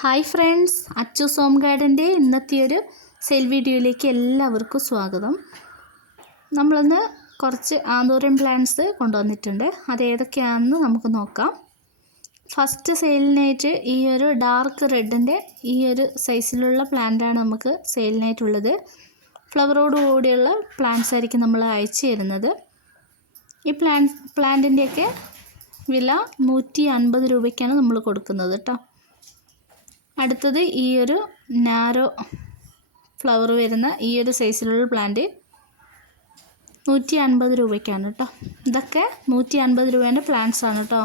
Hi friends, Achus home ഗാർഡൻ്റെ ഇന്നത്തെ ഒരു sale വീഡിയോയിലേക്ക് എല്ലാവർക്കും സ്വാഗതം. നമ്മളിന്ന് കുറച്ച് ആന്തൂറിയം പ്ലാന്റ്സ് കൊണ്ടുവന്നിട്ടുണ്ട്. അത് ഏതൊക്കെയാണെന്ന് നമുക്ക് നോക്കാം. ഫസ്റ്റ് സെയിലിനായിട്ട് ഈ ഒരു ഡാർക്ക് റെഡിൻ്റെ ഈ ഒരു സൈസിലുള്ള പ്ലാന്റാണ് നമുക്ക് സെയിലിനായിട്ടുള്ളത്. ഫ്ലവറോട് കൂടിയുള്ള പ്ലാന്റ്സ് ആയിരിക്കും നമ്മൾ അയച്ചു തരുന്നത്. ഈ പ്ലാന്റിൻ്റെയൊക്കെ വില 150 രൂപയ്ക്കാണ് നമ്മൾ കൊടുക്കുന്നത് കേട്ടോ. അടുത്തത് ഈ ഒരു നാരോ ഫ്ലവർ വരുന്ന ഈ ഒരു സൈസിലുള്ള പ്ലാന്റ് 150 രൂപയ്ക്കാണ് കേട്ടോ. ഇതൊക്കെ 150 രൂപേൻ്റെ പ്ലാന്റ്സ് ആണ് കേട്ടോ.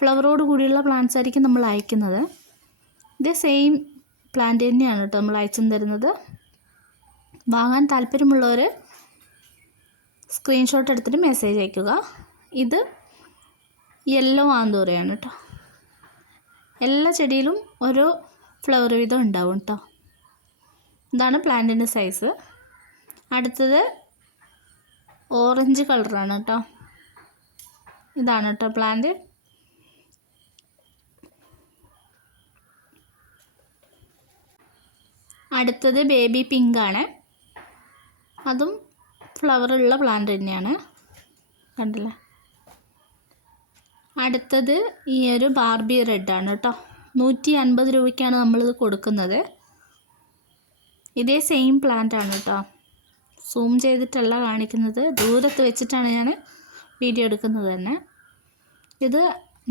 ഫ്ലവറോട് കൂടിയുള്ള പ്ലാന്റ്സ് ആയിരിക്കും നമ്മൾ അയക്കുന്നത്. ഇത് സെയിം പ്ലാന്റ് തന്നെയാണ് കേട്ടോ നമ്മൾ അയച്ചു തരുന്നത്. വാങ്ങാൻ താല്പര്യമുള്ളവർ സ്ക്രീൻഷോട്ട് എടുത്തിട്ട് മെസ്സേജ് അയയ്ക്കുക. ഇത് യെല്ലോ ആന്തൂറിയാണ് കേട്ടോ. എല്ലാ ചെടിയിലും ഓരോ ഫ്ലവർ വീതം ഉണ്ടാവും കേട്ടോ. ഇതാണ് പ്ലാന്റിൻ്റെ സൈസ്. അടുത്തത് ഓറഞ്ച് കളറാണ് കേട്ടോ. ഇതാണ് കേട്ടോ പ്ലാന്റ്. അടുത്തത് ബേബി പിങ്ക് ആണ്. അതും ഫ്ലവറുള്ള പ്ലാന്റ് തന്നെയാണ്, കണ്ടില്ലേ. അടുത്തത് ഈ ഒരു ബാർബി റെഡ് ആണ് കേട്ടോ. 150 രൂപയ്ക്കാണ് നമ്മളിത് കൊടുക്കുന്നത്. ഇതേ സെയിം പ്ലാന്റ് ആണ് കേട്ടോ. സൂം ചെയ്തിട്ടല്ല കാണിക്കുന്നത്, ദൂരത്ത് വെച്ചിട്ടാണ് ഞാൻ വീഡിയോ എടുക്കുന്നത് തന്നെ. ഇത്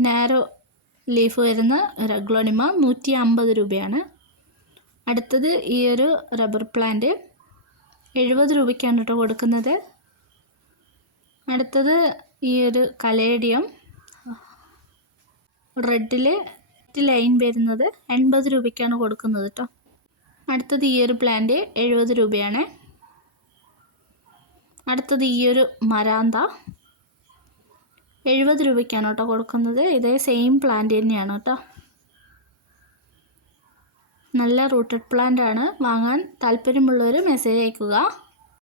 നാരോ ലീഫ് വരുന്ന റഗ്ലോണിമ 150 രൂപയാണ്. അടുത്തത് ഈ ഒരു റബ്ബർ പ്ലാന്റ് 70 രൂപയ്ക്കാണ് കേട്ടോ കൊടുക്കുന്നത്. അടുത്തത് ഈ ഒരു കലേഡിയം റെഡിൽ ലൈൻ വരുന്നത് 80 രൂപയ്ക്കാണ് കൊടുക്കുന്നത് കേട്ടോ. അടുത്തത് ഈ ഒരു പ്ലാന്റ് 70 രൂപയാണ്. അടുത്തത് ഈ ഒരു മരാന്ത 70 രൂപയ്ക്കാണ് കേട്ടോ കൊടുക്കുന്നത്. ഇതേ സെയിം പ്ലാന്റ് തന്നെയാണ് കേട്ടോ. നല്ല റൂട്ടഡ് പ്ലാന്റ് ആണ്. വാങ്ങാൻ താല്പര്യമുള്ളവർ മെസ്സേജ് അയയ്ക്കുക.